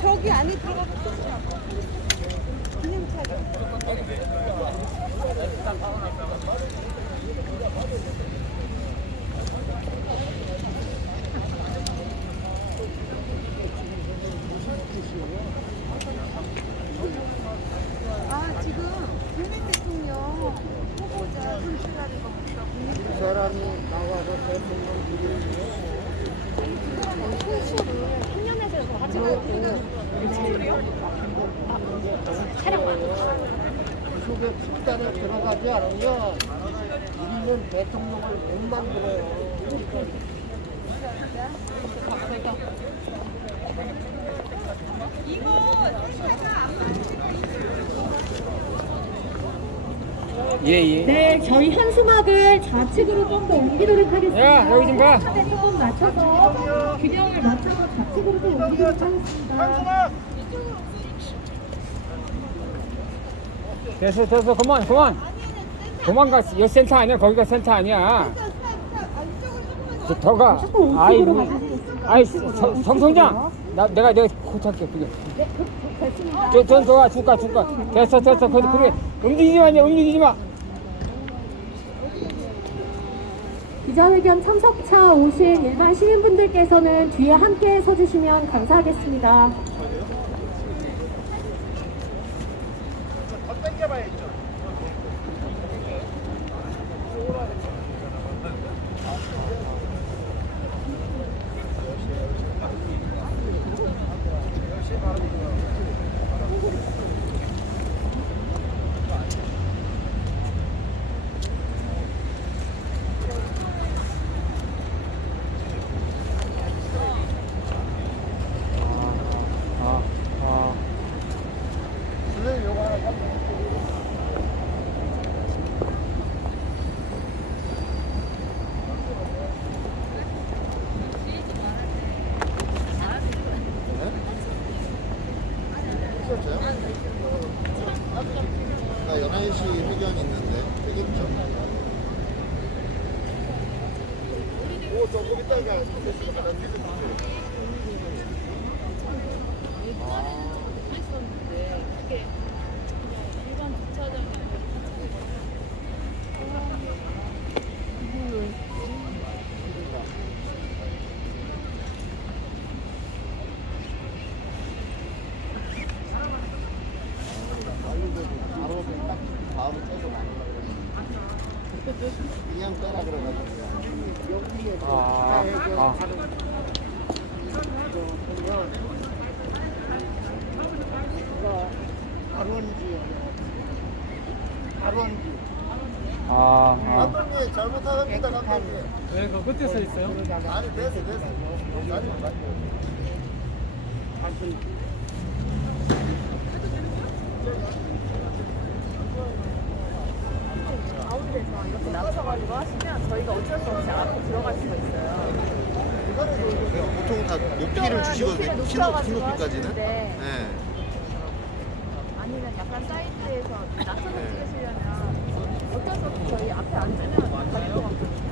저기 안에 들어가서 그냥 차려. 아, 지금 국민 대통령 후보자 선출하는 겁니다. 그 사람이 나와서 대통령 청년에서 같이 촬영만. 그 속에 숫자를 들어가지 않으면 우리는 대통령을 못 만들어요. 예. 네, 저희 현수막을 좌측으로 좀 더 옮기도록 하겠습니다. 야, 여기 좀 봐. 차대 조금 맞춰서 균형을 맞춰서 좌측으로 좀 옮기도록 하겠습니다. 됐어. 그만. 도망가. 여기 센터 아니야. 거기가 센터 아니야. 더가. 아이, 성통장. 내가 코치할게. 그게. 네, 됐습니다. 더 줄까. 됐어. 그래. 움직이지 마. 기자회견 참석차 오신 일반 시민분들께서는 뒤에 함께 서주시면 감사하겠습니다. 나 11시 회견 있는데 되겠죠? 오, 조금 있다가 바로 쪄서 그냥 빼라 그래가지고 발원지. 감독님 잘못하갑니다 감독님. 왜 그거 끝에 서 있어요? 아니 됐어. 자리 가운데서 이렇게 나서가지고 하시면 저희가 어쩔 수 없이 앞으로 들어갈 수가 있어요. 보통 다 높이를 주시거든요. 키 높이까지는. 네. 네. 아니면 약간 사이드에서 낮춰서 찍으시려면 어쩔 수 없이 저희 앞에 앉으면 갈 것 같거든요.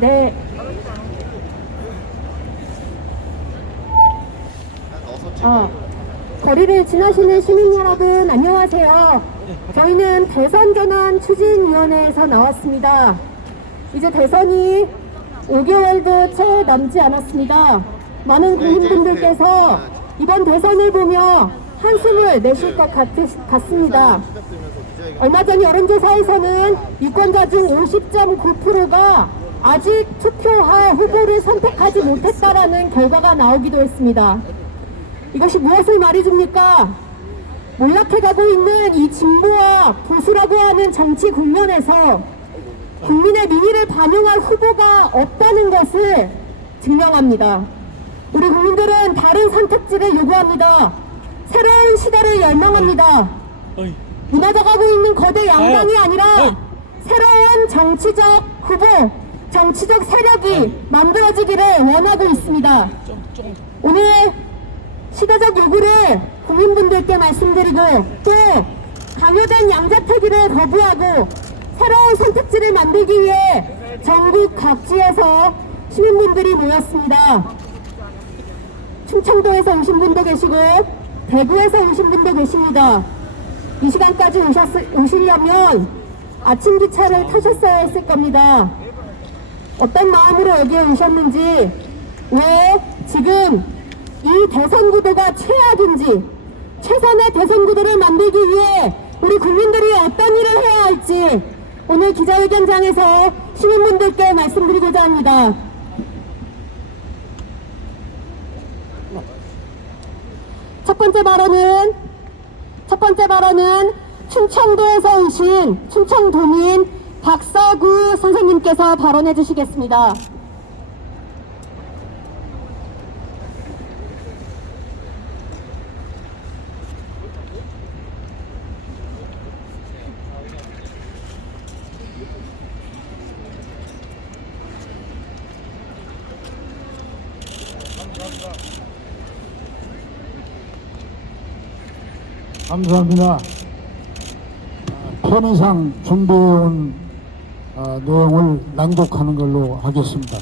네, 넣어서 찍어. 거리를 지나시는 시민 여러분 안녕하세요. 저희는 대선전환 추진위원회에서 나왔습니다. 이제 대선이 5개월도 채 남지 않았습니다. 많은 국민분들께서 이번 대선을 보며 한숨을 내쉴 것 같습니다. 얼마 전 여론조사에서는 유권자 중 50.9%가 아직 투표할 후보를 선택하지 못했다라는 결과가 나오기도 했습니다. 이것이 무엇을 말해줍니까? 몰락해가고 있는 이 진보와 보수라고 하는 정치 국면에서 국민의 민의를 반영할 후보가 없다는 것을 증명합니다. 우리 국민들은 다른 선택지를 요구합니다. 새로운 시대를 열망합니다. 무너져가고 있는 거대 양당이 아니라 새로운 정치적 후보, 정치적 세력이 만들어지기를 원하고 있습니다. 오늘 시대적 요구를 국민분들께 말씀드리고 또 강요된 양자택일을 거부하고 새로운 선택지를 만들기 위해 전국 각지에서 시민분들이 모였습니다. 충청도에서 오신 분도 계시고 대구에서 오신 분도 계십니다. 이 시간까지 오시려면 아침 기차를 타셨어야 했을 겁니다. 어떤 마음으로 여기에 오셨는지, 왜 지금 이 대선 구도가 최악인지, 최선의 대선 구도를 만들기 위해 우리 국민들이 어떤 일을 해야 할지 오늘 기자회견장에서 시민분들께 말씀드리고자 합니다. 첫 번째 발언은 충청도에서 오신 충청도민 박서구 선생님께서 발언해 주시겠습니다. 감사합니다. 편의상 준비해온 내용을 낭독하는 걸로 하겠습니다.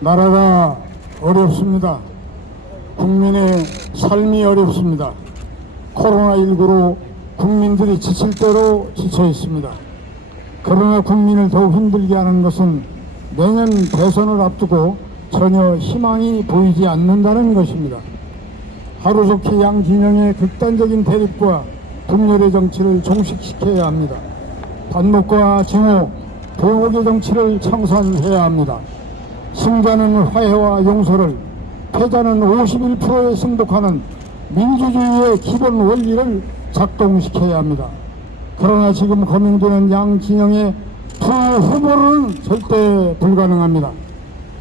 나라가 어렵습니다. 국민의 삶이 어렵습니다. 코로나19로 국민들이 지칠 대로 지쳐 있습니다. 그러나 국민을 더욱 힘들게 하는 것은 내년 대선을 앞두고 전혀 희망이 보이지 않는다는 것입니다. 하루속히 양 진영의 극단적인 대립과 분열의 정치를 종식시켜야 합니다. 반목과 증오, 보복의 정치를 청산해야 합니다. 승자는 화해와 용서를, 패자는 51%에 승복하는 민주주의의 기본 원리를 작동시켜야 합니다. 그러나 지금 거명되는 양 진영의 두 후보로는 절대 불가능합니다.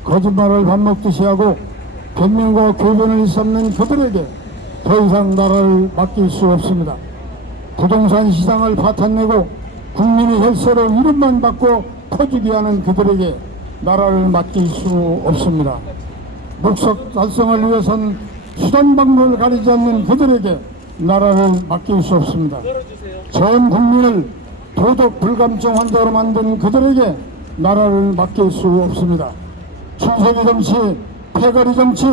거짓말을 밥 먹듯이 하고 변명과 교변을 일삼는 그들에게 더 이상 나라를 맡길 수 없습니다. 부동산 시장을 파탄내고 국민의 혈세로 이름만 받고 터지게 하는 그들에게 나라를 맡길 수 없습니다. 목적 달성을 위해선 수단 방법을 가리지 않는 그들에게 나라를 맡길 수 없습니다. 전 국민을 도덕 불감증 환자로 만든 그들에게 나라를 맡길 수 없습니다. 충성의 정치, 패거리 정치,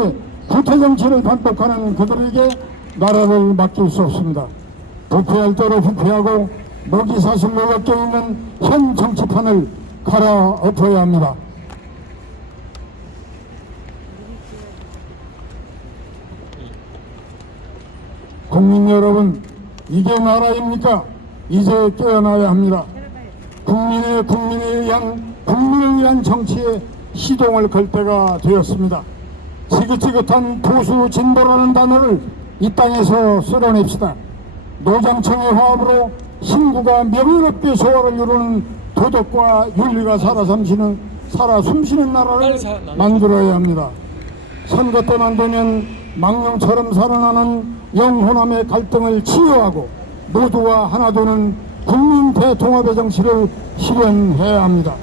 부패 정치를 반복하는 그들에게 나라를 맡길 수 없습니다. 부패할 대로 부패하고 모기사슬로 엮여있는 현 정치판을 갈아엎어야 합니다. 국민 여러분, 이게 나라입니까? 이제 깨어나야 합니다. 국민을 위한 정치에 시동을 걸 때가 되었습니다. 지긋지긋한 보수 진보라는 단어를 이 땅에서 쓸어냅시다. 노장청의 화합으로 신구가 명예롭게 조화를 이루는 도덕과 윤리가 살아 숨쉬는 나라를 만들어야 합니다. 선거 때만 되면 망령처럼 살아나는 영호남의 갈등을 치유하고 모두가 하나 되는 국민 대통합의 정치를 실현해야 합니다.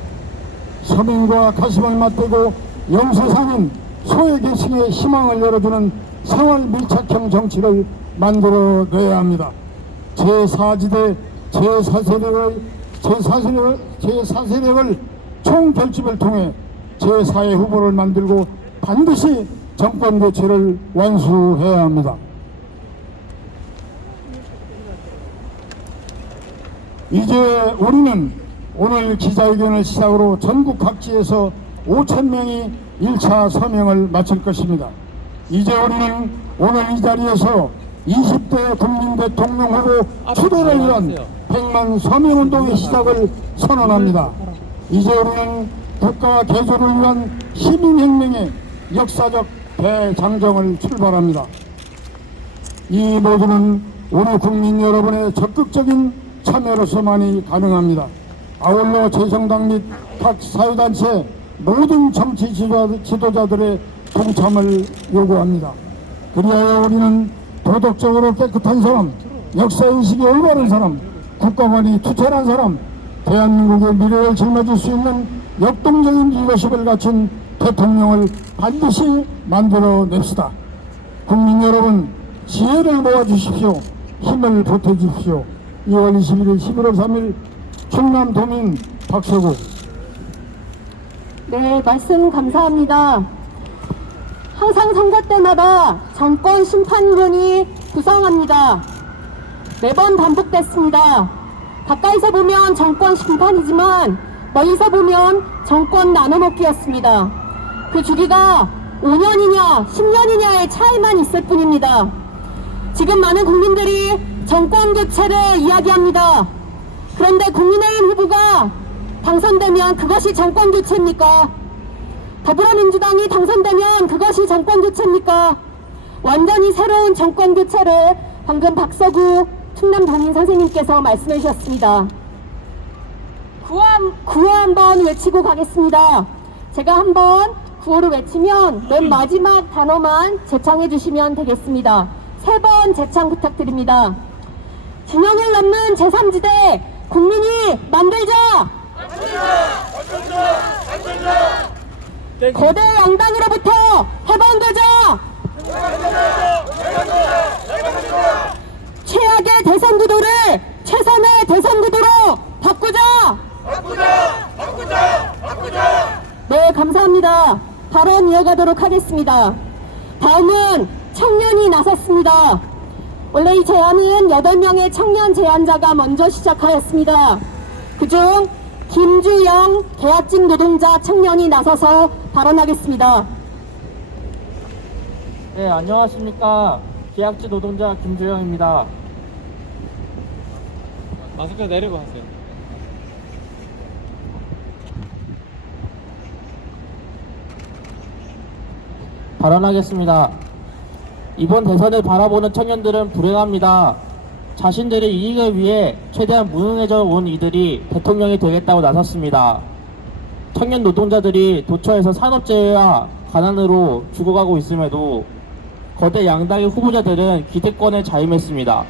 서민과 가슴을 맞대고 영세상인 소외계층의 희망을 열어주는 생활 밀착형 정치를 만들어내야 합니다. 제4지대 제4세력을 총결집을 통해 제4의 후보를 만들고 반드시 정권 교체를 완수해야 합니다. 이제 우리는 오늘 기자회견을 시작으로 전국 각지에서 5,000명이 1차 서명을 마칠 것입니다. 이제 우리는 오늘 이 자리에서 20대 국민 대통령 후보 추대를 위한 100만 서명운동의 시작을 선언합니다. 이제 우리는 국가 개조를 위한 시민혁명의 역사적 대장정을 출발합니다. 이 모두는 우리 국민 여러분의 적극적인 참여로서만이 가능합니다. 아울러 재정당 및 각 사회단체 모든 정치 지도자들의 동참을 요구합니다. 그리하여 우리는 도덕적으로 깨끗한 사람, 역사인식이 올바른 사람, 국가관이 투철한 사람, 대한민국의 미래를 짊어질 수 있는 역동적인 리더십을 갖춘 대통령을 반드시 만들어냅시다. 국민 여러분, 지혜를 모아주십시오. 힘을 보태주십시오. 2월 21일 11월 3일 충남도민 박서구. 네, 말씀 감사합니다. 항상 선거 때마다 정권 심판론이 구성합니다. 매번 반복됐습니다. 가까이서 보면 정권 심판이지만 멀리서 보면 정권 나눠먹기였습니다. 그 주기가 5년이냐 10년이냐의 차이만 있을 뿐입니다. 지금 많은 국민들이 정권 교체를 이야기합니다. 그런데 국민의힘 후보가 당선되면 그것이 정권 교체입니까? 더불어민주당이 당선되면 그것이 정권 교체입니까? 완전히 새로운 정권 교체를 방금 박서구 충남도민 선생님께서 말씀해 주셨습니다. 구호 한번 외치고 가겠습니다. 제가 한번 구호를 외치면 맨 마지막 단어만 재창해 주시면 되겠습니다. 3번 재창 부탁드립니다. 진영을 넘는 제3지대 국민이 만들자! 거대 양당으로부터 해방되자! 최악의 대선 구도를 최선의 대선 구도로 바꾸자! 네, 감사합니다. 발언 이어가도록 하겠습니다. 다음은 청년이 나섰습니다. 원래 이 제안은 8명의 청년 제안자가 먼저 시작하였습니다. 그중 김주영 계약직 노동자 청년이 나서서 발언하겠습니다. 네, 안녕하십니까. 계약직 노동자 김주영입니다. 마스크 내리고 하세요. 발언하겠습니다. 이번 대선을 바라보는 청년들은 불행합니다. 자신들의 이익을 위해 최대한 무능해져 온 이들이 대통령이 되겠다고 나섰습니다. 청년 노동자들이 도처에서 산업재해와 가난으로 죽어가고 있음에도 거대 양당의 후보자들은 기득권에 자임했습니다.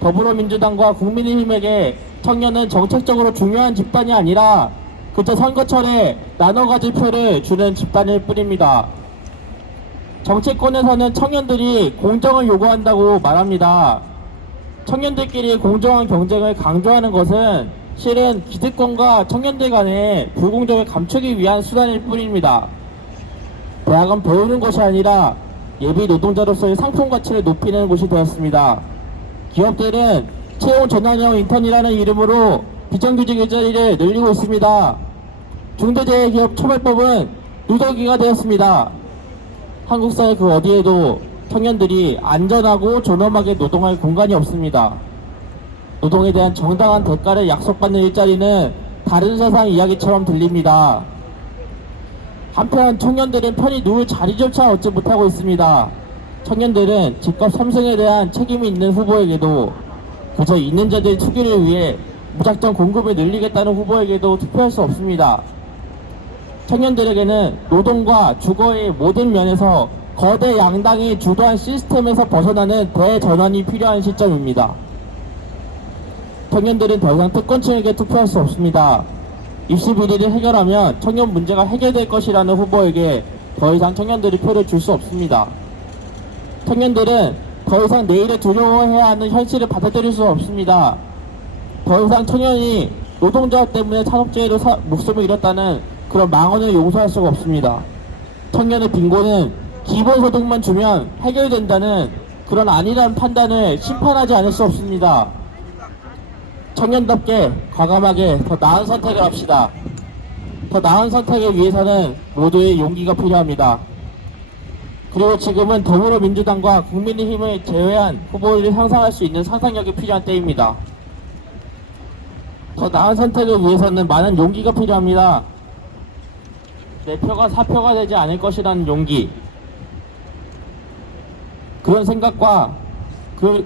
더불어민주당과 국민의힘에게 청년은 정책적으로 중요한 집단이 아니라 그저 선거철에 나눠 가질 표를 주는 집단일 뿐입니다. 정치권에서는 청년들이 공정을 요구한다고 말합니다. 청년들끼리 공정한 경쟁을 강조하는 것은 실은 기득권과 청년들 간의 불공정을 감추기 위한 수단일 뿐입니다. 대학은 배우는 것이 아니라 예비 노동자로서의 상품 가치를 높이는 곳이 되었습니다. 기업들은 채용 전환형 인턴이라는 이름으로 비정규직 일자리를 늘리고 있습니다. 중대재해기업 처벌법은 누더기가 되었습니다. 한국 사회 그 어디에도 청년들이 안전하고 존엄하게 노동할 공간이 없습니다. 노동에 대한 정당한 대가를 약속받는 일자리는 다른 세상 이야기처럼 들립니다. 한편 청년들은 편히 누울 자리조차 얻지 못하고 있습니다. 청년들은 집값 상승에 대한 책임이 있는 후보에게도 그저 있는 자들의 투기를 위해 무작정 공급을 늘리겠다는 후보에게도 투표할 수 없습니다. 청년들에게는 노동과 주거의 모든 면에서 거대 양당이 주도한 시스템에서 벗어나는 대전환이 필요한 시점입니다. 청년들은 더 이상 특권층에게 투표할 수 없습니다. 입시 비리를 해결하면 청년 문제가 해결될 것이라는 후보에게 더 이상 청년들이 표를 줄 수 없습니다. 청년들은 더 이상 내일을 두려워해야 하는 현실을 받아들일 수 없습니다. 더 이상 청년이 노동자 때문에 산업재해로 목숨을 잃었다는 그런 망언을 용서할 수가 없습니다. 청년의 빈곤은 기본소득만 주면 해결된다는 그런 아니라는 판단을 심판하지 않을 수 없습니다. 청년답게 과감하게 더 나은 선택을 합시다. 더 나은 선택을 위해서는 모두의 용기가 필요합니다. 그리고 지금은 더불어민주당과 국민의힘을 제외한 후보를 상상할 수 있는 상상력이 필요한 때입니다. 더 나은 선택을 위해서는 많은 용기가 필요합니다. 내 표가 사표가 되지 않을 것이라는 용기, 그런 생각과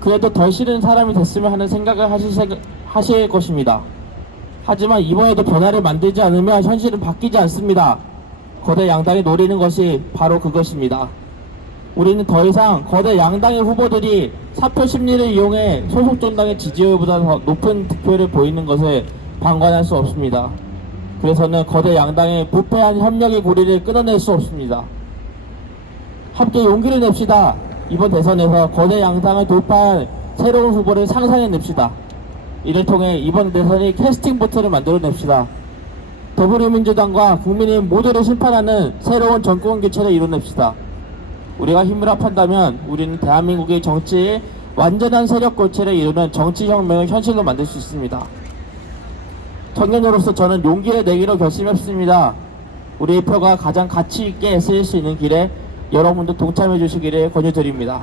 그래도 덜 싫은 사람이 됐으면 하는 생각을 하실 것입니다. 하지만 이번에도 변화를 만들지 않으면 현실은 바뀌지 않습니다. 거대 양당이 노리는 것이 바로 그것입니다. 우리는 더 이상 거대 양당의 후보들이 사표 심리를 이용해 소속 정당의 지지율보다 더 높은 득표를 보이는 것을 방관할 수 없습니다. 그래서는 거대 양당의 부패한 협력의 고리를 끊어낼 수 없습니다. 함께 용기를 냅시다. 이번 대선에서 거대 양당을 돌파할 새로운 후보를 상상해냅시다. 이를 통해 이번 대선이 캐스팅 보트를 만들어냅시다. 더불어민주당과 국민의 모두를 심판하는 새로운 정권 교체를 이뤄냅시다. 우리가 힘을 합한다면 우리는 대한민국의 정치의 완전한 세력 교체를 이루는 정치혁명을 현실로 만들 수 있습니다. 청년으로서 저는 용기를 내기로 결심했습니다. 우리의 표가 가장 가치 있게 쓰일 수 있는 길에 여러분도 동참해 주시기를 권유드립니다.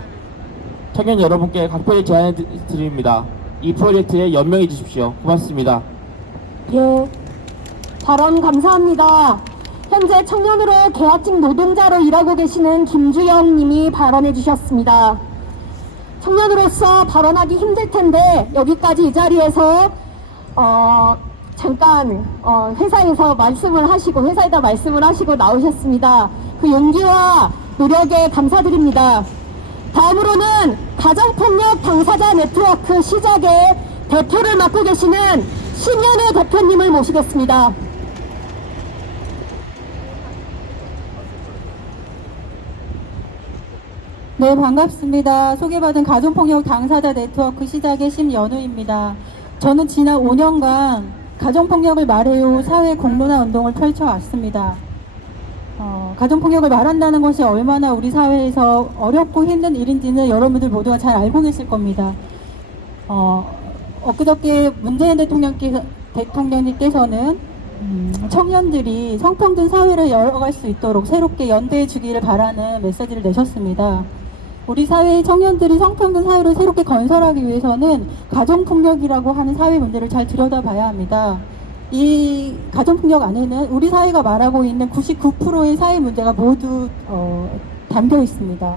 청년 여러분께 각별히 제안해 드립니다. 이 프로젝트에 연명해 주십시오. 고맙습니다. 예, 발언 감사합니다. 현재 청년으로 계약직 노동자로 일하고 계시는 김주영 님이 발언해 주셨습니다. 청년으로서 발언하기 힘들 텐데 여기까지 이 자리에서 잠깐 회사에다 말씀을 하시고 나오셨습니다. 그 용기와 노력에 감사드립니다. 다음으로는 가정폭력 당사자 네트워크 시작의 대표를 맡고 계시는 신현우 대표님을 모시겠습니다. 네, 반갑습니다. 소개받은 가정폭력 당사자 네트워크 시작의 심연우입니다. 저는 지난 5년간 가정폭력을 말해요 사회 공론화 운동을 펼쳐왔습니다. 가정폭력을 말한다는 것이 얼마나 우리 사회에서 어렵고 힘든 일인지는 여러분들 모두가 잘 알고 계실 겁니다. 엊그저께 문재인 대통령님께서는 청년들이 성평등 사회를 열어갈 수 있도록 새롭게 연대해 주기를 바라는 메시지를 내셨습니다. 우리 사회의 청년들이 성평등 사회를 새롭게 건설하기 위해서는 가정폭력이라고 하는 사회 문제를 잘 들여다봐야 합니다. 이 가정폭력 안에는 우리 사회가 말하고 있는 99%의 사회 문제가 모두 담겨 있습니다.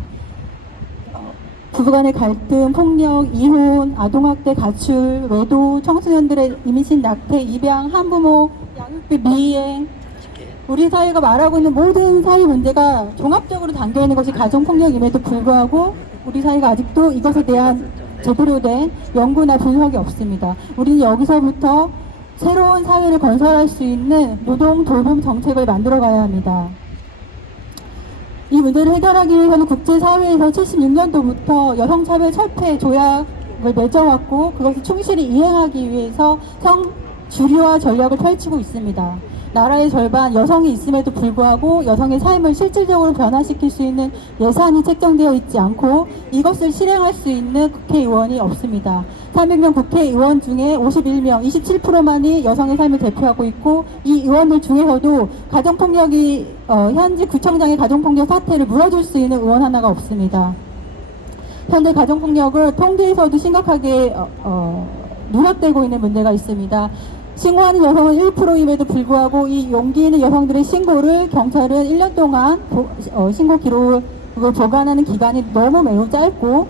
부부간의 갈등, 폭력, 이혼, 아동학대, 가출, 외도, 청소년들의 임신, 낙태, 입양, 한부모, 양육비 미이행, 우리 사회가 말하고 있는 모든 사회 문제가 종합적으로 담겨 있는 것이 가정폭력임에도 불구하고 우리 사회가 아직도 이것에 대한 제대로 된 연구나 분석이 없습니다. 우리는 여기서부터 새로운 사회를 건설할 수 있는 노동 돌봄 정책을 만들어 가야 합니다. 이 문제를 해결하기 위해서는 국제사회에서 76년도부터 여성차별 철폐 조약을 맺어왔고 그것을 충실히 이행하기 위해서 성주류화 전략을 펼치고 있습니다. 나라의 절반 여성이 있음에도 불구하고 여성의 삶을 실질적으로 변화시킬 수 있는 예산이 책정되어 있지 않고 이것을 실행할 수 있는 국회의원이 없습니다. 300명 국회의원 중에 51명, 27%만이 여성의 삶을 대표하고 있고 이 의원들 중에서도 가정폭력이 현지 구청장의 가정폭력 사태를 물어줄 수 있는 의원 하나가 없습니다. 현재 가정폭력을 통계에서도 심각하게 누락되고 있는 문제가 있습니다. 신고하는 여성은 1%임에도 불구하고 이 용기 있는 여성들의 신고를 경찰은 1년 동안 신고 기록을 보관하는 기간이 너무 매우 짧고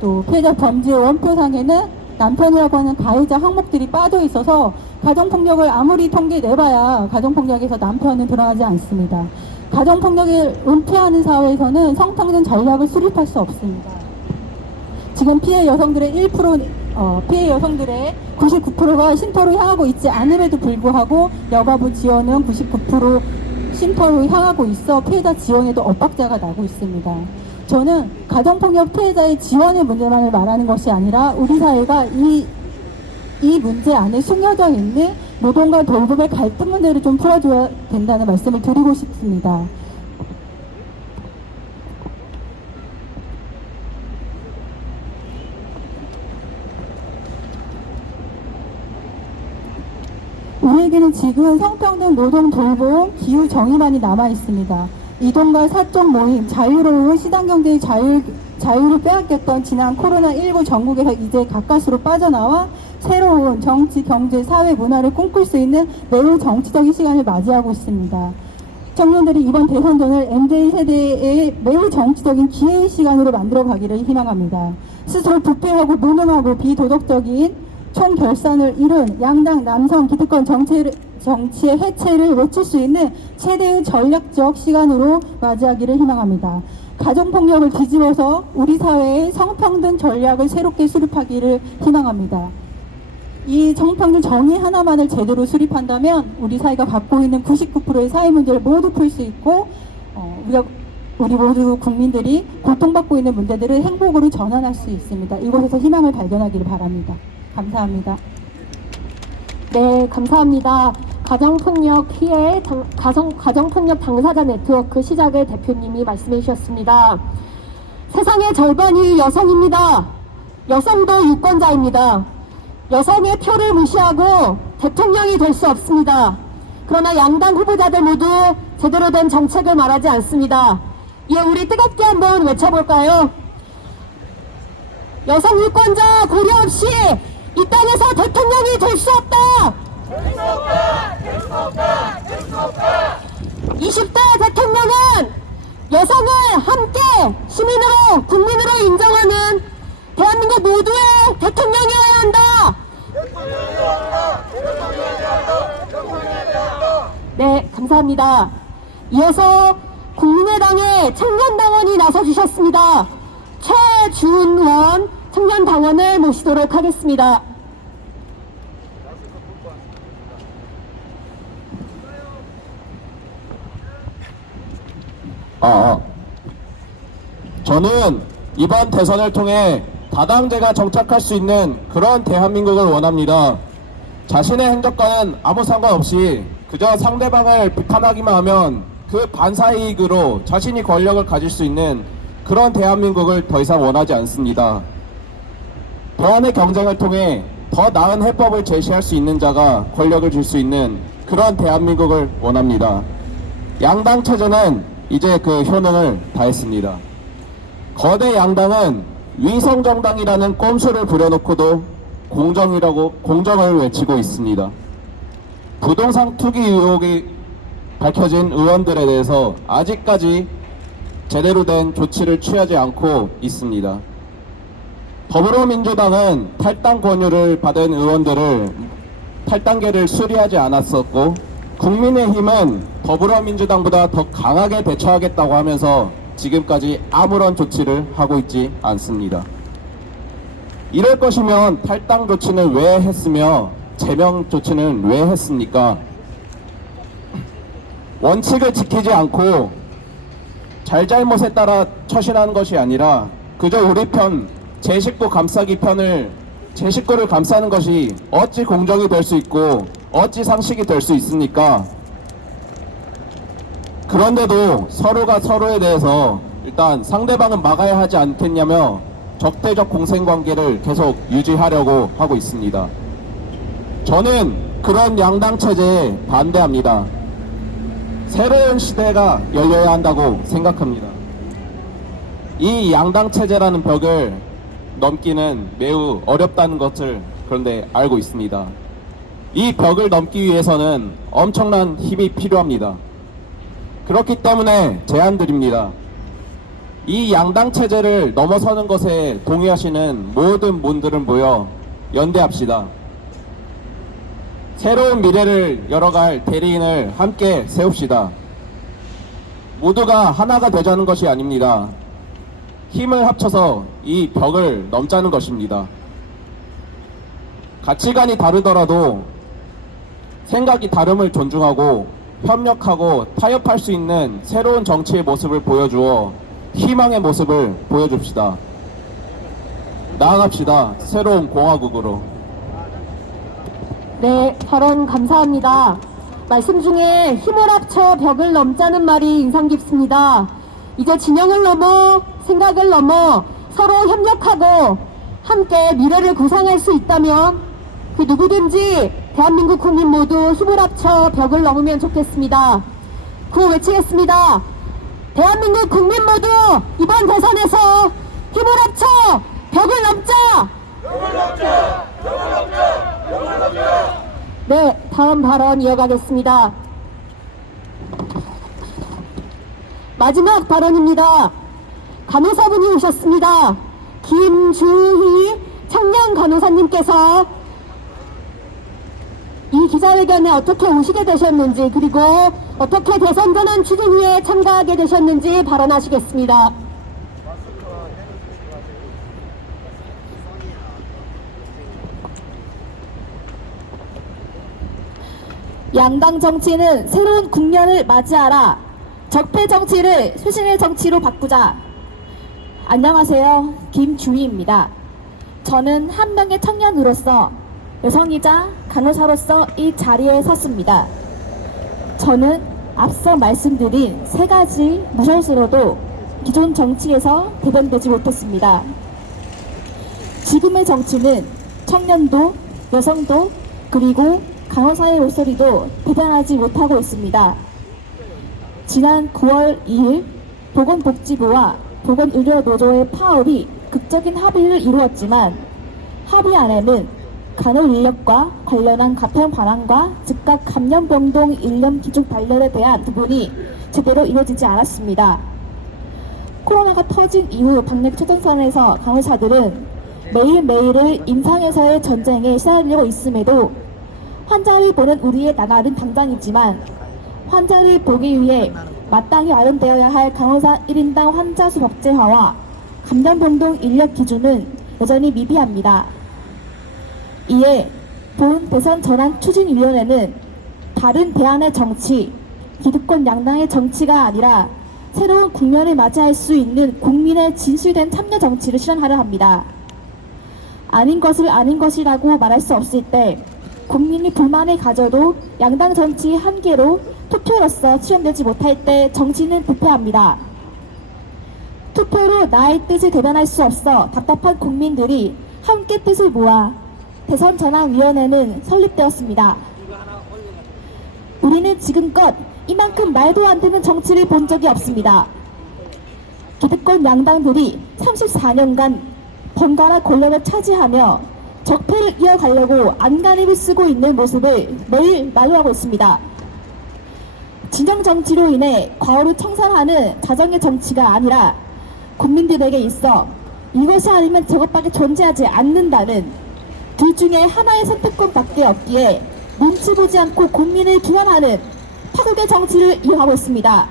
또 피해자 범죄 원표상에는 남편이라고 하는 가해자 항목들이 빠져 있어서 가정폭력을 아무리 통계 내봐야 가정폭력에서 남편은 드러나지 않습니다. 가정폭력을 은폐하는 사회에서는 성평등 전략을 수립할 수 없습니다. 지금 피해 여성들의 99%가 쉼터로 향하고 있지 않음에도 불구하고 여가부 지원은 99% 쉼터로 향하고 있어 피해자 지원에도 엇박자가 나고 있습니다. 저는 가정폭력 피해자의 지원의 문제만을 말하는 것이 아니라 우리 사회가 이 문제 안에 숨겨져 있는 노동과 돌봄의 갈등 문제를 좀 풀어줘야 된다는 말씀을 드리고 싶습니다. 우리에게는 지금 성평등, 노동, 돌봄, 기후 정의만이 남아 있습니다. 이동과 사적 모임, 자유로운 시장경제의 자유를 빼앗겼던 지난 코로나19 전국에서 이제 가까스로 빠져나와 새로운 정치, 경제, 사회, 문화를 꿈꿀 수 있는 매우 정치적인 시간을 맞이하고 있습니다. 청년들이 이번 대선전을 MZ세대의 매우 정치적인 기회의 시간으로 만들어가기를 희망합니다. 스스로 부패하고 무능하고 비도덕적인 총결산을 이룬 양당 남성 기득권 정치를 정치의 해체를 외칠 수 있는 최대의 전략적 시간으로 맞이하기를 희망합니다. 가정폭력을 뒤집어서 우리 사회의 성평등 전략을 새롭게 수립하기를 희망합니다. 이 성평등 정의 하나만을 제대로 수립한다면 우리 사회가 갖고 있는 99%의 사회 문제를 모두 풀 수 있고 우리 모두 국민들이 고통받고 있는 문제들을 행복으로 전환할 수 있습니다. 이곳에서 희망을 발견하기를 바랍니다. 감사합니다. 네, 감사합니다. 가정폭력 피해 가정폭력 당사자 네트워크 시작의 대표님이 말씀해 주셨습니다. 세상의 절반이 여성입니다. 여성도 유권자입니다. 여성의 표를 무시하고 대통령이 될 수 없습니다. 그러나 양당 후보자들 모두 제대로 된 정책을 말하지 않습니다. 예, 우리 뜨겁게 한번 외쳐볼까요? 여성 유권자 고려 없이 이 땅에서 대통령이 될 수 없다! 될 수 없다! 될 수 없다! 될 수 없다! 20대 대통령은 여성을 함께 시민으로, 국민으로 인정하는 대한민국 모두의 대통령이어야 한다! 네, 감사합니다. 이어서 국민의당의 청년당원이 나서주셨습니다. 최준원 청년당원을 모시도록 하겠습니다. 저는 이번 대선을 통해 다당제가 정착할 수 있는 그런 대한민국을 원합니다. 자신의 행적과는 아무 상관없이 그저 상대방을 비판하기만 하면 그 반사이익으로 자신이 권력을 가질 수 있는 그런 대한민국을 더 이상 원하지 않습니다. 대안의 경쟁을 통해 더 나은 해법을 제시할 수 있는 자가 권력을 줄 수 있는 그런 대한민국을 원합니다. 양당 체제는 이제 그 효능을 다했습니다. 거대 양당은 위성정당이라는 꼼수를 부려놓고도 공정을 외치고 있습니다. 부동산 투기 의혹이 밝혀진 의원들에 대해서 아직까지 제대로 된 조치를 취하지 않고 있습니다. 더불어민주당은 탈당 권유를 받은 의원들을 탈당계를 수리하지 않았었고, 국민의힘은 더불어민주당보다 더 강하게 대처하겠다고 하면서 지금까지 아무런 조치를 하고 있지 않습니다. 이럴 것이면 탈당 조치는 왜 했으며 제명 조치는 왜 했습니까? 원칙을 지키지 않고 잘잘못에 따라 처신하는 것이 아니라 그저 우리 편, 제 식구 감싸기 편을 제 식구를 감싸는 것이 어찌 공정이 될 수 있고 어찌 상식이 될 수 있습니까? 그런데도 서로가 서로에 대해서 일단 상대방은 막아야 하지 않겠냐며 적대적 공생관계를 계속 유지하려고 하고 있습니다. 저는 그런 양당 체제에 반대합니다. 새로운 시대가 열려야 한다고 생각합니다. 이 양당 체제라는 벽을 넘기는 매우 어렵다는 것을 그런데 알고 있습니다. 이 벽을 넘기 위해서는 엄청난 힘이 필요합니다. 그렇기 때문에 제안드립니다. 이 양당 체제를 넘어서는 것에 동의하시는 모든 분들은 모여 연대합시다. 새로운 미래를 열어갈 대리인을 함께 세웁시다. 모두가 하나가 되자는 것이 아닙니다. 힘을 합쳐서 이 벽을 넘자는 것입니다. 가치관이 다르더라도 생각이 다름을 존중하고 협력하고 타협할 수 있는 새로운 정치의 모습을 보여주어 희망의 모습을 보여줍시다. 나아갑시다. 새로운 공화국으로. 네, 발언 감사합니다. 말씀 중에 힘을 합쳐 벽을 넘자는 말이 인상 깊습니다. 이제 진영을 넘어 생각을 넘어 서로 협력하고 함께 미래를 구상할 수 있다면 그 누구든지 대한민국 국민 모두 힘을 합쳐 벽을 넘으면 좋겠습니다. 구호 외치겠습니다. 대한민국 국민 모두 이번 대선에서 힘을 합쳐 벽을 넘자! 벽을 넘자! 벽을 넘자! 벽을 넘자! 네, 다음 발언 이어가겠습니다. 마지막 발언입니다. 간호사분이 오셨습니다. 김주희 청년 간호사님께서 이 기자회견에 어떻게 오시게 되셨는지, 그리고 어떻게 대선 전환 추진위에 참가하게 되셨는지 발언하시겠습니다. 양당 정치는 새로운 국면을 맞이하라. 적폐 정치를 소신의 정치로 바꾸자. 안녕하세요. 김주희입니다. 저는 한 명의 청년으로서, 여성이자 간호사로서 이 자리에 섰습니다. 저는 앞서 말씀드린 세 가지 무엇으로도 기존 정치에서 대변되지 못했습니다. 지금의 정치는 청년도, 여성도, 그리고 간호사의 목소리도 대변하지 못하고 있습니다. 지난 9월 2일 보건복지부와 보건의료노조의 파업이 극적인 합의를 이루었지만, 합의 안에는 간호 인력과 관련한 가평 반환과 즉각 감염병동 인력 기준 발령에 대한 부분이 제대로 이루어지지 않았습니다. 코로나가 터진 이후 박내 최전선에서 간호사들은 매일매일을 임상에서의 전쟁에 시달리고 있음에도, 환자를 보는 우리의 나날은 당장이지만 환자를 보기 위해 마땅히 마련되어야 할 간호사 1인당 환자 수 법제화와 감염병동 인력 기준은 여전히 미비합니다. 이에 본 대선 전환 추진위원회는 다른 대안의 정치, 기득권 양당의 정치가 아니라 새로운 국면을 맞이할 수 있는 국민의 진실된 참여 정치를 실현하려 합니다. 아닌 것을 아닌 것이라고 말할 수 없을 때, 국민이 불만을 가져도 양당 정치의 한계로 투표로서 실현되지 못할 때 정치는 부패합니다. 투표로 나의 뜻을 대변할 수 없어 답답한 국민들이 함께 뜻을 모아 대선 전환위원회는 설립되었습니다. 우리는 지금껏 이만큼 말도 안 되는 정치를 본 적이 없습니다. 기득권 양당들이 34년간 번갈아 권력을 차지하며 적폐를 이어가려고 안간힘을 쓰고 있는 모습을 매일 마주하고 있습니다. 진영 정치로 인해 과오를 청산하는 자정의 정치가 아니라 국민들에게 있어 이것이 아니면 저것밖에 존재하지 않는다는 둘 중에 하나의 선택권밖에 없기에 눈치 보지 않고 국민을 기만하는 파국의 정치를 이어가고 있습니다.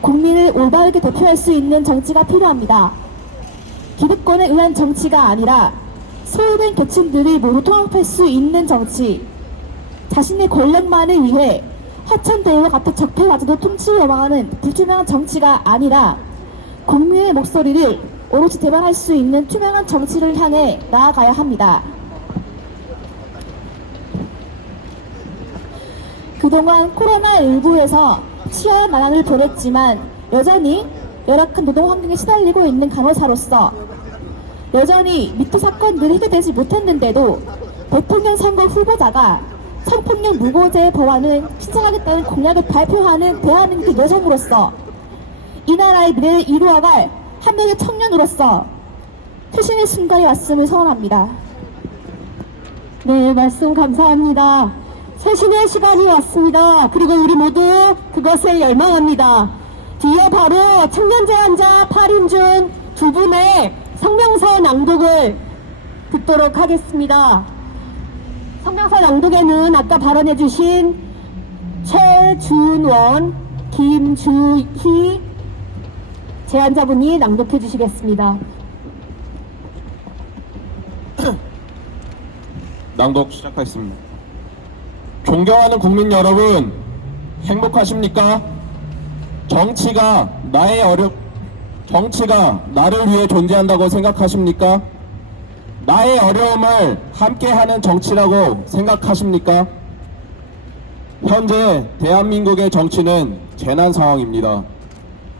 국민을 올바르게 대표할 수 있는 정치가 필요합니다. 기득권에 의한 정치가 아니라 소외된 계층들을 모두 통합할 수 있는 정치, 자신의 권력만을 위해 화천대유와 같은 적폐마저도 퉁치려 망하는 불투명한 정치가 아니라 국민의 목소리를 오롯이 대변할 수 있는 투명한 정치를 향해 나아가야 합니다. 그동안 코로나19에서 치열한 난항을 보냈지만 여전히 열악한 노동 환경에 시달리고 있는 간호사로서, 여전히 미투 사건들이 해결되지 못했는데도 대통령 선거 후보자가 성폭력 무고죄 법안을 신청하겠다는 공약을 발표하는 대한민국 여성으로서, 이 나라의 미래를 이루어갈 한 명의 청년으로서 회신의 순간이 왔음을 선언합니다. 네, 말씀 감사합니다. 쇄신의 시간이 왔습니다. 그리고 우리 모두 그것을 열망합니다. 뒤이어 바로 청년 제안자 8인 중 두 분의 성명서 낭독을 듣도록 하겠습니다. 성명서 낭독에는 아까 발언해주신 최준원, 김주희 제안자분이 낭독해 주시겠습니다. 낭독 시작하겠습니다. 존경하는 국민 여러분, 행복하십니까? 정치가 나를 위해 존재한다고 생각하십니까? 나의 어려움을 함께하는 정치라고 생각하십니까? 현재 대한민국의 정치는 재난 상황입니다.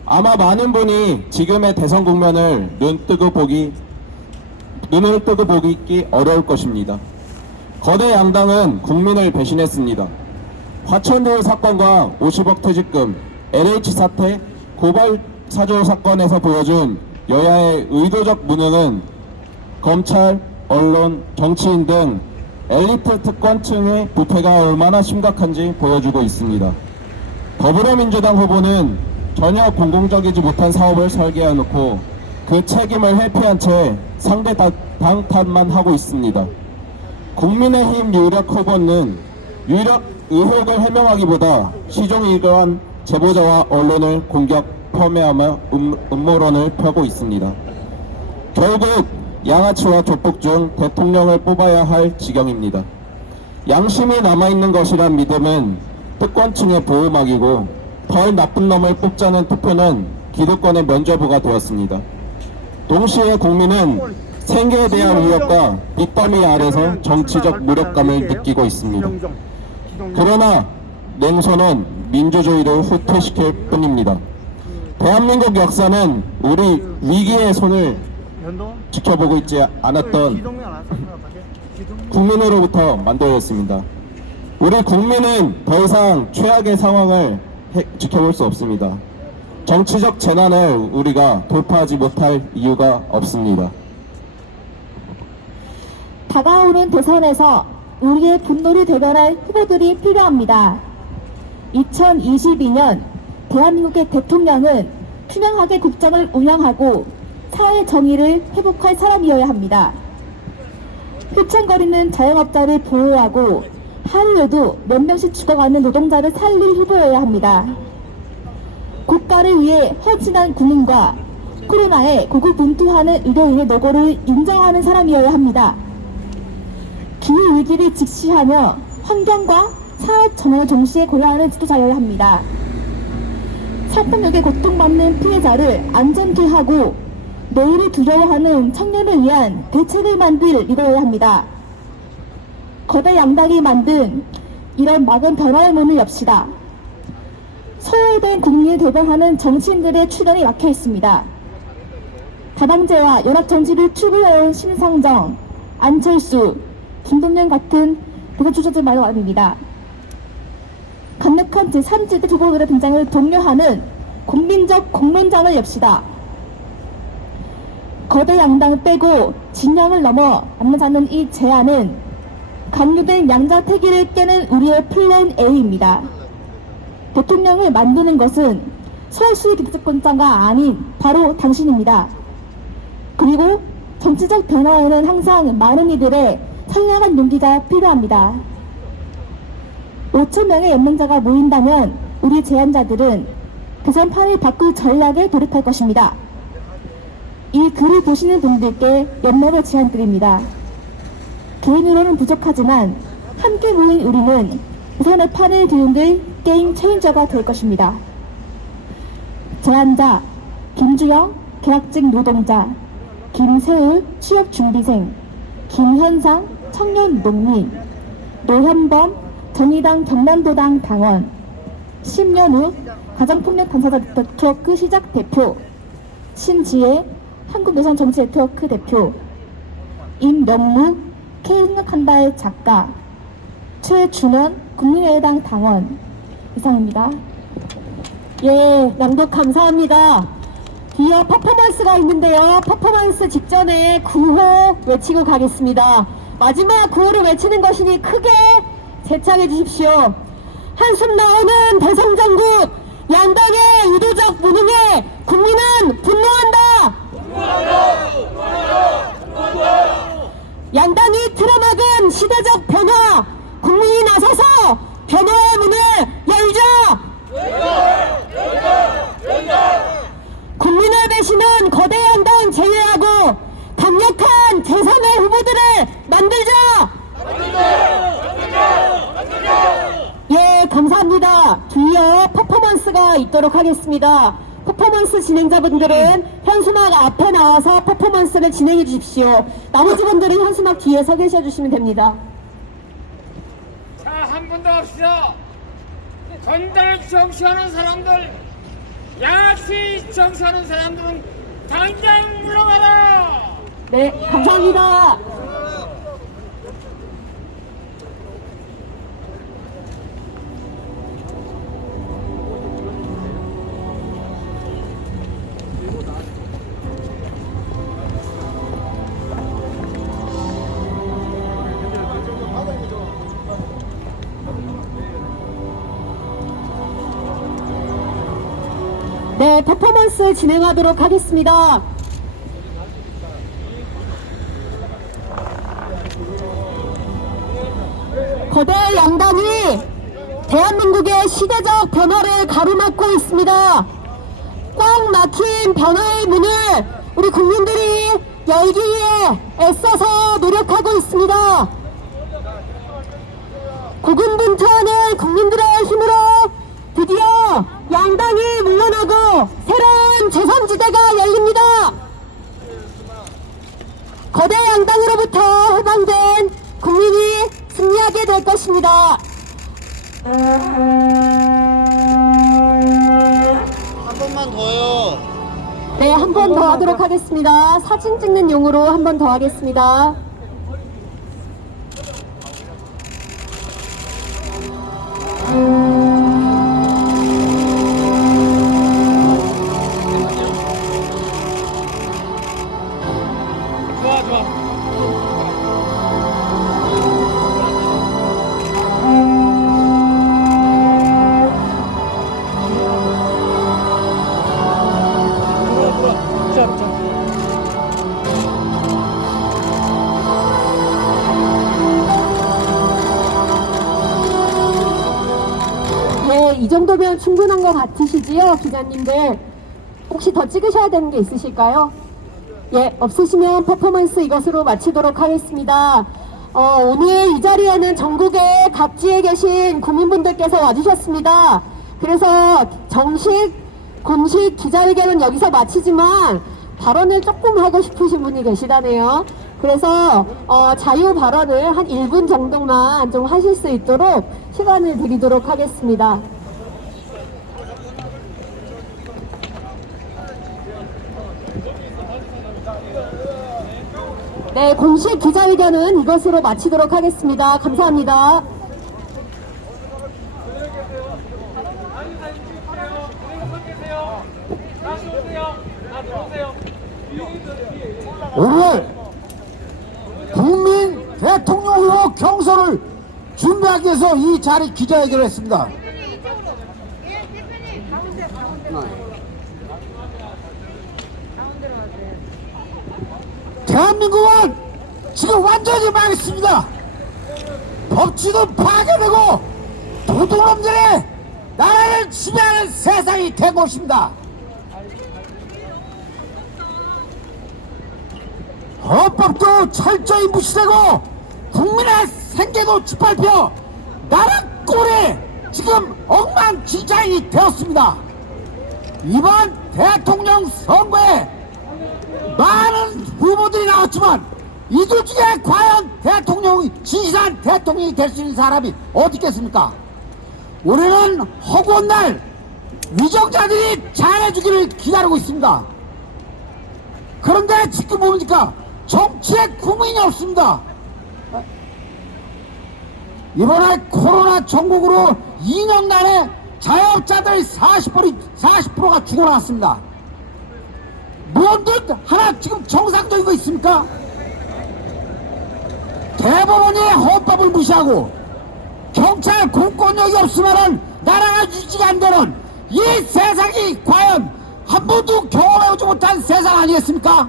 아마 많은 분이 지금의 대선 국면을 눈을 뜨고 보기 어려울 것입니다. 거대 양당은 국민을 배신했습니다. 화천대유 사건과 50억 퇴직금, LH 사태, 고발 사조 사건에서 보여준 여야의 의도적 무능은 검찰, 언론, 정치인 등 엘리트 특권층의 부패가 얼마나 심각한지 보여주고 있습니다. 더불어민주당 후보는 전혀 공공적이지 못한 사업을 설계해놓고 그 책임을 회피한 채 상대 방탄만 하고 있습니다. 국민의힘 유력 후보는 유력 의혹을 해명하기보다 시종일관 제보자와 언론을 공격, 폄훼하며 음모론을 펴고 있습니다. 결국 양아치와 조폭 중 대통령을 뽑아야 할 지경입니다. 양심이 남아있는 것이란 믿음은 특권층의 보호막이고 덜 나쁜 놈을 뽑자는 투표는 기득권의 면죄부가 되었습니다. 동시에 국민은 생계에 대한 위협과 빗더미 아래서 정치적 무력감을 느끼고 있습니다. 그러나 냉소는 민주주의를 후퇴시킬 뿐입니다. 대한민국 역사는 우리 위기의 손을 지켜보고 있지 않았던 국민으로부터 만들어졌습니다. 우리 국민은 더 이상 최악의 상황을 지켜볼 수 없습니다. 정치적 재난을 우리가 돌파하지 못할 이유가 없습니다. 다가오는 대선에서 우리의 분노를 대변할 후보들이 필요합니다. 2022년 대한민국의 대통령은 투명하게 국정을 운영하고 사회 정의를 회복할 사람이어야 합니다. 휘청거리는 자영업자를 보호하고 하루에도 몇 명씩 죽어가는 노동자를 살릴 후보여야 합니다. 국가를 위해 헌신한 국민과 코로나에 고군분투하는 의료인의 노고를 인정하는 사람이어야 합니다. 기후위기를 직시하며 환경과 사업 전환을 동시에 고려하는 지도자여야 합니다. 살상력에 고통받는 피해자를 안전케 하고 내일을 두려워하는 청년을 위한 대책을 만들 리더여야 합니다. 거대 양당이 만든 이런 막은 변화의 문을 엽시다. 소외된 국민을 대변하는 정치인들의 출연이 막혀 있습니다. 다당제와 연합정치를 추구해온 심상정, 안철수, 김동연 같은 대선 주자들만은 아닙니다. 강력한 제3지대 후보들의 등장을 독려하는 국민적 공론장을 엽시다. 거대 양당을 빼고 진영을 넘어 만나자는 이 제안은 강요된 양자택일을 깨는 우리의 플랜 A입니다. 대통령을 만드는 것은 소수의 기득권자가 아닌 바로 당신입니다. 그리고 정치적 변화에는 항상 많은 이들의 선량한 용기가 필요합니다. 5,000명의 연맹자가 모인다면 우리 제안자들은 대선판을 바꿀 전략에 돌입할 것입니다. 이 글을 보시는 분들께 연맹을 제안드립니다. 개인으로는 부족하지만 함께 모인 우리는 대선의 판을 뒤흔들 게임 체인저가 될 것입니다. 제안자 김주영 계약직 노동자, 김세울 취업준비생, 김현상 청년 농민, 노현범 정의당 경남도당 당원, 심연우 가정폭력 당사자 네트워크 시작 대표, 신지혜 한국여성정치네트워크 대표, 임명무 K생각한다의 작가, 최준원 국민의당 당원. 이상입니다. 예, 낭독 감사합니다. 이어 퍼포먼스가 있는데요. 퍼포먼스 직전에 구호 외치고 가겠습니다. 마지막 구호를 외치는 것이니 크게 재창해 주십시오. 한숨 나오는 대성정국, 양당의 의도적 무능에 국민은 분노한다. 양당이 틀어막은 시대적 변화, 국민이 나서서 변화의 문을 열자. 국민을 배신한 거대 양당 제외하고 강력한 제3의 후보들을 만들자. 예, 감사합니다. 뒤이어 퍼포먼스가 있도록 하겠습니다. 퍼포먼스 진행자분들은 현수막 앞에 나와서 퍼포먼스를 진행해 주십시오. 나머지 분들은 현수막 뒤에 서 계셔 주시면 됩니다. 자, 한 분 더 합시다. 건달 정치하는 사람들, 양아치 정치하는 사람들은 당장 물러가라. 네, 감사합니다. 네, 퍼포먼스 진행하도록 하겠습니다. 거대 양당이 대한민국의 시대적 변화를 가로막고 있습니다. 꽉 막힌 변화의 문을 우리 국민들이 열기 위해 애써서 노력하고 있습니다. 고군분투하는 국민들의 힘으로 드디어 양당이 물러나고 새로운 제3지대가 열립니다. 거대 양당으로부터 해방된 국민이 승리하게 될 것입니다. 한 번만 더요. 네, 한 번 더 하도록 하겠습니다. 사진 찍는 용으로 한 번 더 하겠습니다. 좋아, 좋아. 네, 이 정도면 충분한 것 같으시지요, 기자님들? 혹시 더 찍으셔야 되는 게 있으실까요? 예, 없으시면 퍼포먼스 이것으로 마치도록 하겠습니다. 오늘 이 자리에는 전국의 각지에 계신 국민분들께서 와주셨습니다. 그래서 공식 기자회견은 여기서 마치지만 발언을 조금 하고 싶으신 분이 계시다네요. 그래서 자유 발언을 한 1분 정도만 좀 하실 수 있도록 시간을 드리도록 하겠습니다. 네, 공식 기자회견은 이것으로 마치도록 하겠습니다. 감사합니다. 오늘 국민 대통령 후보 경선을 준비하기 위해서 이 자리 기자회견을 했습니다. 대한민국은 지금 완전히 망했습니다. 법치도 파괴되고 도둑놈들이 나라를 지배하는 세상이 되고 있습니다. 헌법도 철저히 무시되고 국민의 생계도 짓밟혀 나라 꼴이 지금 엉망진창이 되었습니다. 이번 대통령 선거에 많은 후보들이 나왔지만 이들 중에 과연 진실한 대통령이 될 수 있는 사람이 어디 있겠습니까? 우리는 허구한 날 위정자들이 잘해주기를 기다리고 있습니다. 그런데 지금 보니까 정치에 국민이 없습니다. 이번에 코로나 전국으로 2년간에 자영업자들 40%가 죽어나왔습니다. 뭔들 하나 지금 정상적인 거 있습니까? 대법원이 헌법을 무시하고 경찰 공권력이 없으면 나라가 유지가 안 되는 이 세상이 과연 한 번도 경험해보지 못한 세상 아니겠습니까?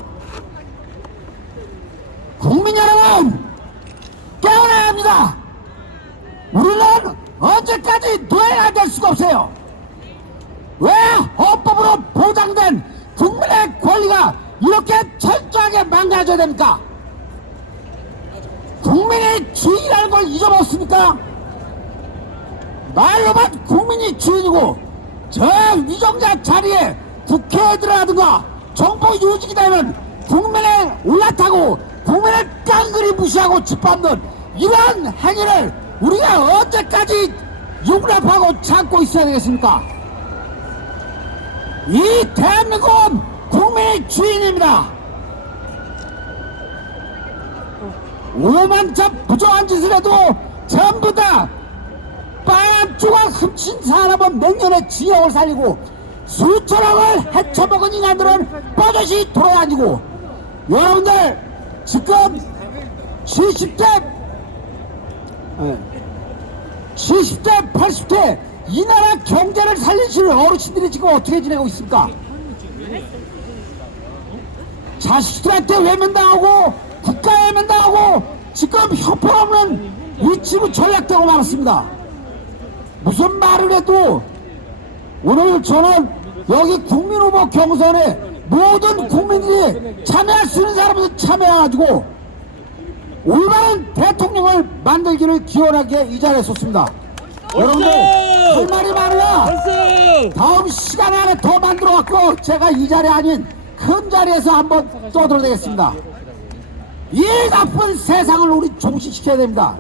국민 여러분, 깨어나야 합니다. 우리는 언제까지 노예가 될 수가 없어요. 왜 헌법으로 보장된 국민의 권리가 이렇게 철저하게 망가져야 됩니까? 국민이 주인이라는 걸 잊어먹었습니까? 말로만 국민이 주인이고 저 위정자 자리에 국회에 들어가든가 정부 요직이 되면 국민에 올라타고 국민을 깡그리 무시하고 짓밟는 이런 행위를 우리가 언제까지 용납하고 참고 있어야 되겠습니까? 이 대한민국은 국민의 주인입니다. 오만참 부정한 짓을 해도 전부 다 빨간 조각 훔친 사람은 몇 년의 징역을 살리고 수천억을 헤쳐먹은 인간들은 뻗어시 돌아다니고 여러분들 지금 70대 80대 이 나라 경제를 살리시는 어르신들이 지금 어떻게 지내고 있습니까? 자식들한테 외면당하고 국가에 외면당하고 지금 형편없는 위치로 전략되고 말았습니다. 무슨 말을 해도 오늘 저는 여기 국민후보 경선에 모든 국민들이 참여할 수 있는 사람들 참여해가지고 올바른 대통령을 만들기를 기원하게 이 자리에 섰습니다. 여러분들 할 말이 많으나 다음 시간 안에 더 만들어갖고 제가 이 자리 아닌 큰 자리에서 한번 떠들어대겠습니다. 이 나쁜 세상을 우리 종식시켜야 됩니다.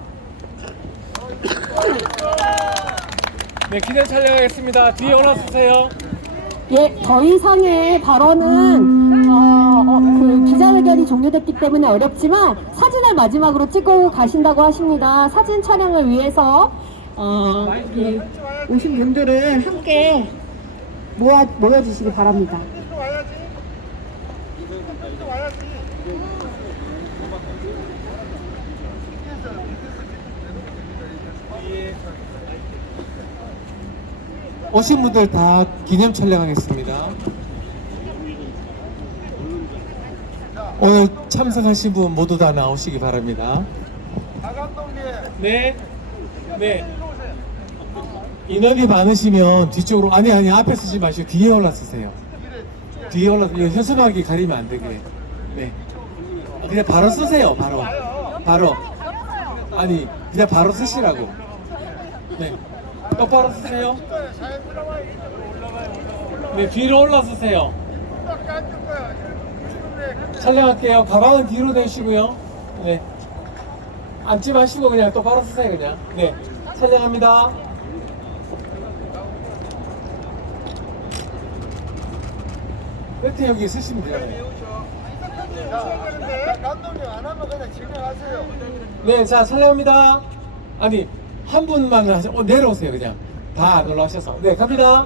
네, 기념 촬영하겠습니다. 뒤에 올라서세요. 예, 더 이상의 발언은 그 기자회견이 종료됐기 때문에 어렵지만 사진을 마지막으로 찍고 가신다고 하십니다. 사진 촬영을 위해서 예, 오신 분들은 함께 모여주시기 바랍니다. 오신 분들 다 기념 촬영하겠습니다. 오늘 참석하신 분 모두 다 나오시기 바랍니다. 네. 네. 인원이 많으시면 뒤쪽으로 아니 앞에 쓰지 마시고 뒤에 올라서세요. 뒤에 올라서 현수막이 가리면 안 되게. 네. 그냥 바로 쓰세요. 바로. 아니 그냥 바로 쓰시라고. 네. 똑바로 쓰세요. 네, 뒤로 올라서세요. 촬영할게요. 가방은 뒤로 대시고요. 네. 앉지 마시고 그냥 똑바로 쓰세요, 그냥. 네. 촬영합니다. 끝에 여기 쓰시면 돼요. 감독님 안 하면 그냥 진행하세요. 네, 자, 촬영합니다. 아니, 한 분만 내려오세요, 그냥. 다 안 올라오셔서. 네, 갑니다.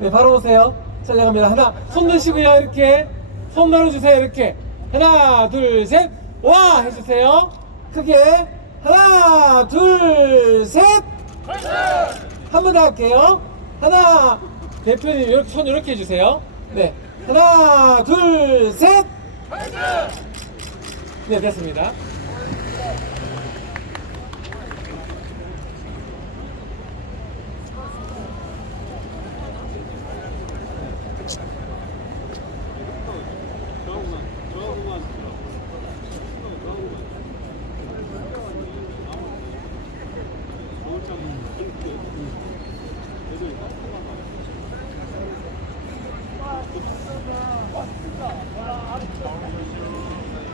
네, 바로 오세요. 촬영합니다. 하나, 손 드시고요, 이렇게. 손 들어주세요, 이렇게. 하나, 둘, 셋. 와! 해주세요. 크게. 하나, 둘, 셋. 한 번 더 할게요. 하나, 대표님, 이렇게, 손 이렇게 해주세요. 네. 하나, 둘, 셋. 네, 됐습니다.